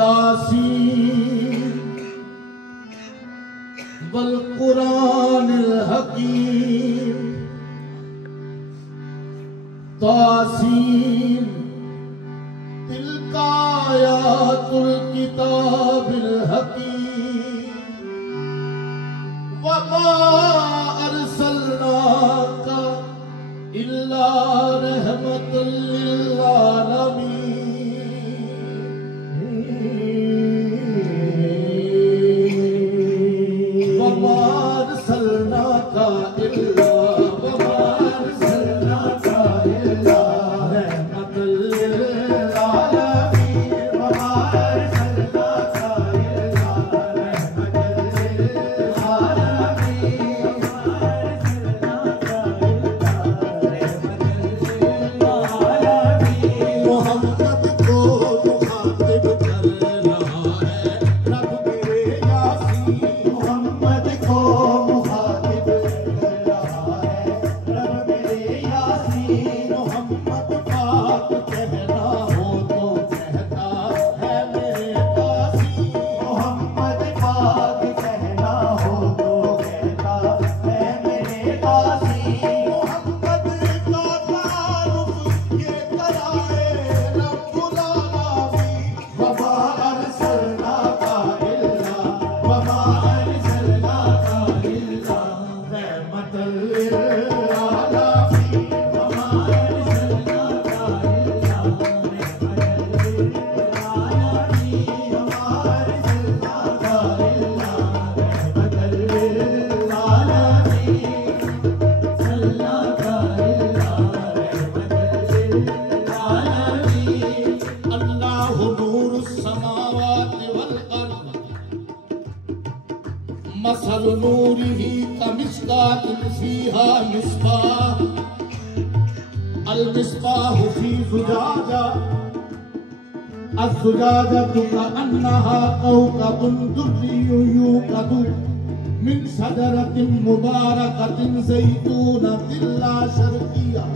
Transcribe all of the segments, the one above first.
यासीन वल कुरानिल हकीम तासीन तिलका आयातुल किताबिल हकीम वमा अरसलनाका इल्ला रहमतल लिल आलमीन। मसल नूरिही कमिश्कातिन फीहा मिस्बाह अल मिस्बाहु फी ज़ुजाजा अज़्ज़ुजाजतु कअन्नहा कौकबुन दुर्रियुन यूक़दु मिन शजरतिन मुबारकतिन ज़ैतूनतिन ला शर्क़िय्या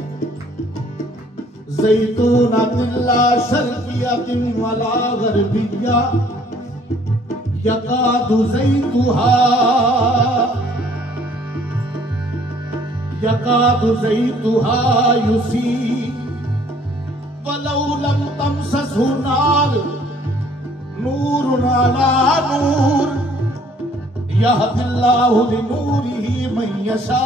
ज़ैतूनतिन ला शर्क़िय्यतिन वला ग़रबिय्या यकादु ज़ैतुहा युसी वलौ लम तमससहु नार नूरुन अला नूर यहदिल्लाहु लिनूरिही मन यशा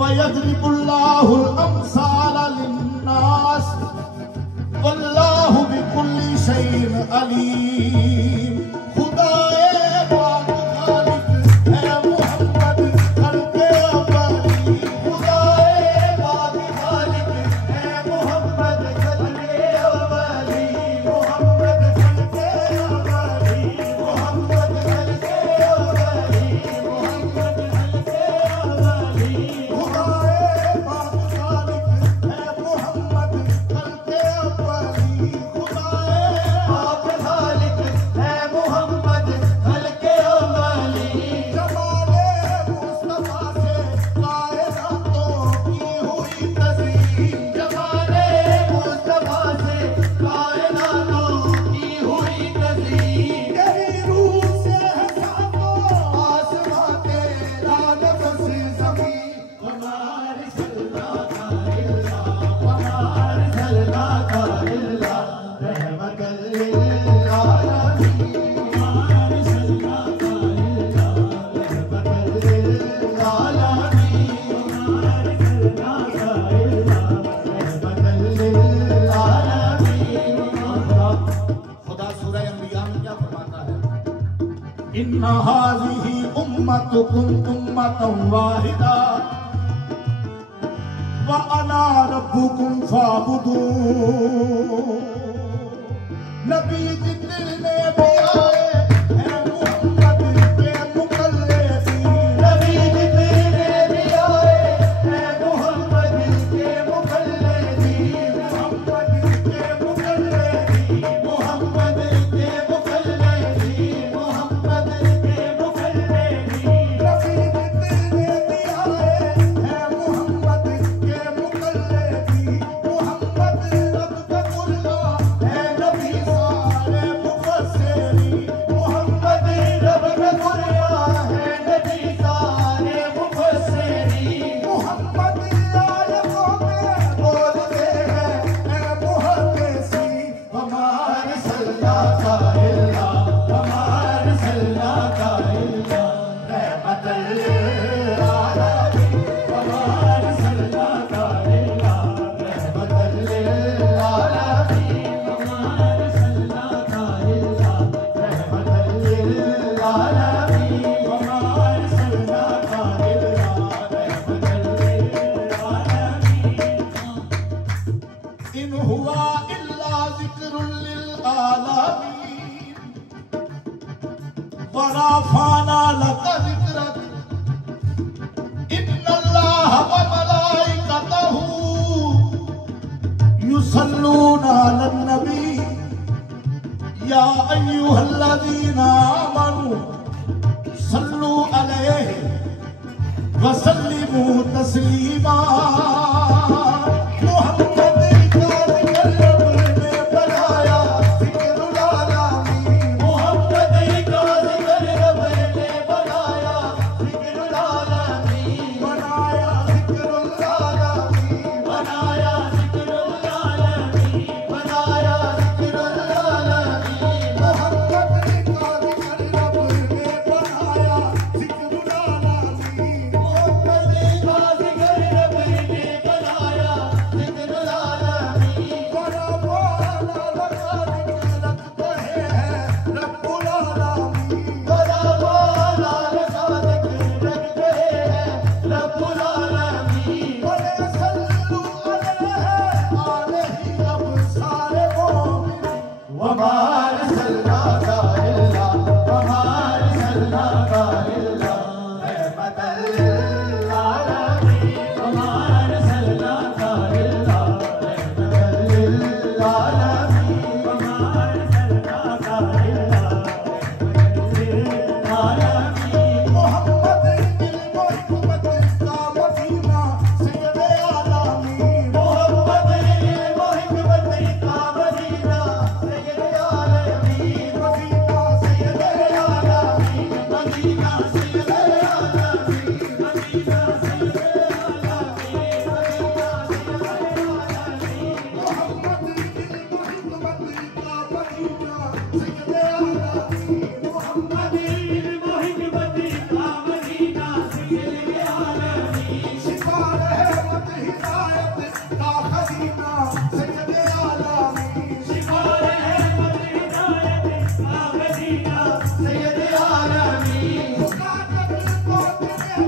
वयद्रिबुल्लाहुल अम्साल लिन्नास वल्लाहु बिकुल्लि शैइन अलीम। इन्ना हाज़िही उम्मतुकुम उम्मतन वाहिदा व अना रब्बुकुम फ़अबुदून। नबी जितने भी आए हैं मोहम्मद के मुकल्लिदी, नबी जितने भी आए हैं मोहम्मद के मुकल्लिदी, मोहम्मद के मुकल्लिदी, मोहम्मद के मुकल्लिदी, मोहम्मद के मुकल्लिदी, नबी जितने भी आए हैं मोहम्मद के मुकल्लिदी, मोहम्मद रब का मुल्ला है नबी सारे मुफस्सिरी, मोहम्मद रब का मुल्ला है नबी सारे मुफस्सिरी, मोहम्मद आयतों में बोलते हैं ऐ मुहद्दिसी, हमारे सल्लल्लाहु अलैहि हमारे सल्लल्लाहु अलैहि रहमतुल लिल आलमीन, हमारे सल्लल्लाहु अलैहि रहमतुल लिल आलमीन, हमारे सल्लल्लाहु अलैहि रहमतुल लिल आलमीन, हमारे सल्लल्लाहु अलैहि रहमतुल लिल आलमीन। इन हुआ इल्ला ज़िक्रुल लिल आलमीन वरफ़अना लका ज़िक्रक, इन्नल्लाह व मलाइकतहू युसल्लूना अलन नबी, या अय्युहल्लज़ीना आमनू सल्लू अलैहि व सल्लिमू तस्लीमा। मोहम्मद का ज़िक्र रब ने बनाया ज़िक्रुल आलमीन, मोहम्मद का ज़िक्र रब ने बनाया ज़िक्रुल आलमीन, बनाया ज़िक्रुल आलमीन, बनाया ज़िक्रुल आलमीन, बनाया ज़िक्रुल आलमीन, मोहम्मद का ज़िक्र रब ने बनाया ज़िक्रुल आलमीन, मोहम्मद का ज़िक्र रब ने बनाया ज़िक्रुल आलमीन, वरफ़अना लका ज़िक्रक कहे हैं रब्बुल आलमीन, वरफ़अना लका ज़िक्रक कहे हैं रब्बुल आलमीन, वले सल्लू अलैहि अब सारे मोमिन, वमार सल्लल्लाहु अलैहि वमार सल्लल्लाहु अलैहि रहमतुल लिल आलमीन, वमार सल्लल्लाहु अलैहि रहमतुल लिल आलमीन, वमार सल्लल्लाहु अलैहि रहमतुल लिल आलमीन। मोहम्मद इल्म व हिकमत का मदीना सय्यदे आलमीन, मोहम्मद इल्म व हिकमत का मदीना सय्यदे आलमीन, मदीना सय्यदे आलमीन, मदीना सय्यदे आलमीन, मदीना सय्यदे आलमीन, मदीना सय्यदे आलमीन, मोहम्मद इल्म व हिकमत का मदीना सय्यदे आलमीन, मोहम्मद इल्म व हिकमत का मदीना सय्यदे आलमीन, शिफा रहमत हिदायत का खजीना सय्यदे आलमीन, शिफा रहमत हिदायत का खजीना सय्यदे आलमीन, मुकातब को तेरे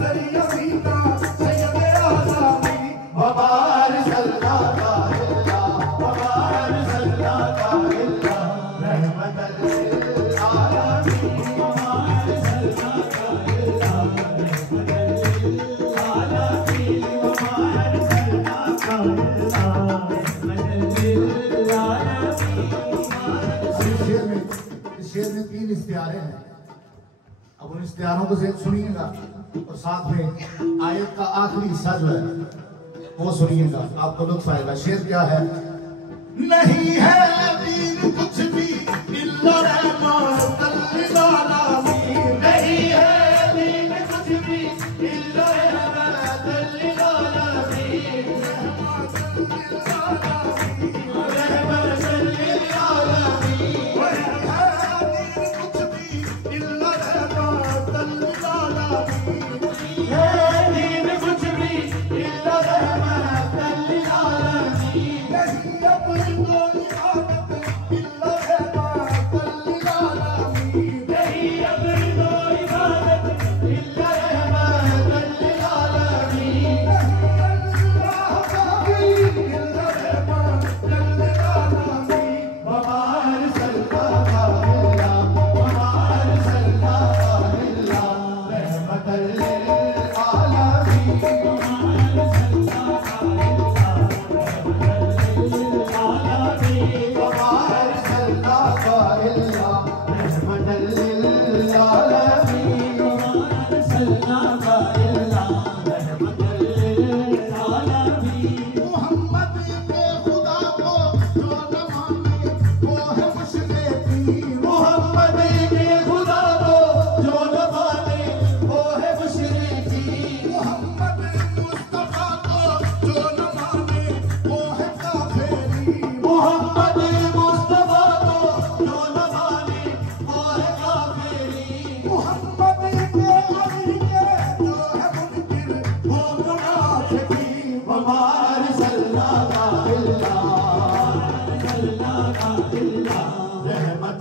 ज़रिया बीना सय्यदे आलमीन, वबार सल्लल्लाहु अलैहि वबार सल्लल्लाहु अलैहि रहमतुल लिल आलमीन, वबार सल्लल्लाहु अलैहि रहमतुल लिल आलमीन, वबार सल्लल्लाहु अलैहि रहमतुल लिल आलमीन। इस शेर में 3 इस्तियारे हैं। अब उन इस्तियारों को सुनिएगा और साथ में आयत का आखिरी हिस्सा जो है वो सुनिएगा, आपको लुत्फ आएगा। शेर क्या है? नहीं है दीन कुछ भी इल्ला रहमतुल लिल आलमीन, नहीं है दीन कुछ भी इल्ला रहमतुल लिल आलमीन, रहमतुल लिल आलमीन, रहमतुल लिल आलमीन, नहीं है दीन कुछ भी इल्ला रहमतुल लिल आलमीन, नहीं है दीन कुछ भी इल्ला रहमतुल लिल आलमीन, नहीं अब कोई रहमत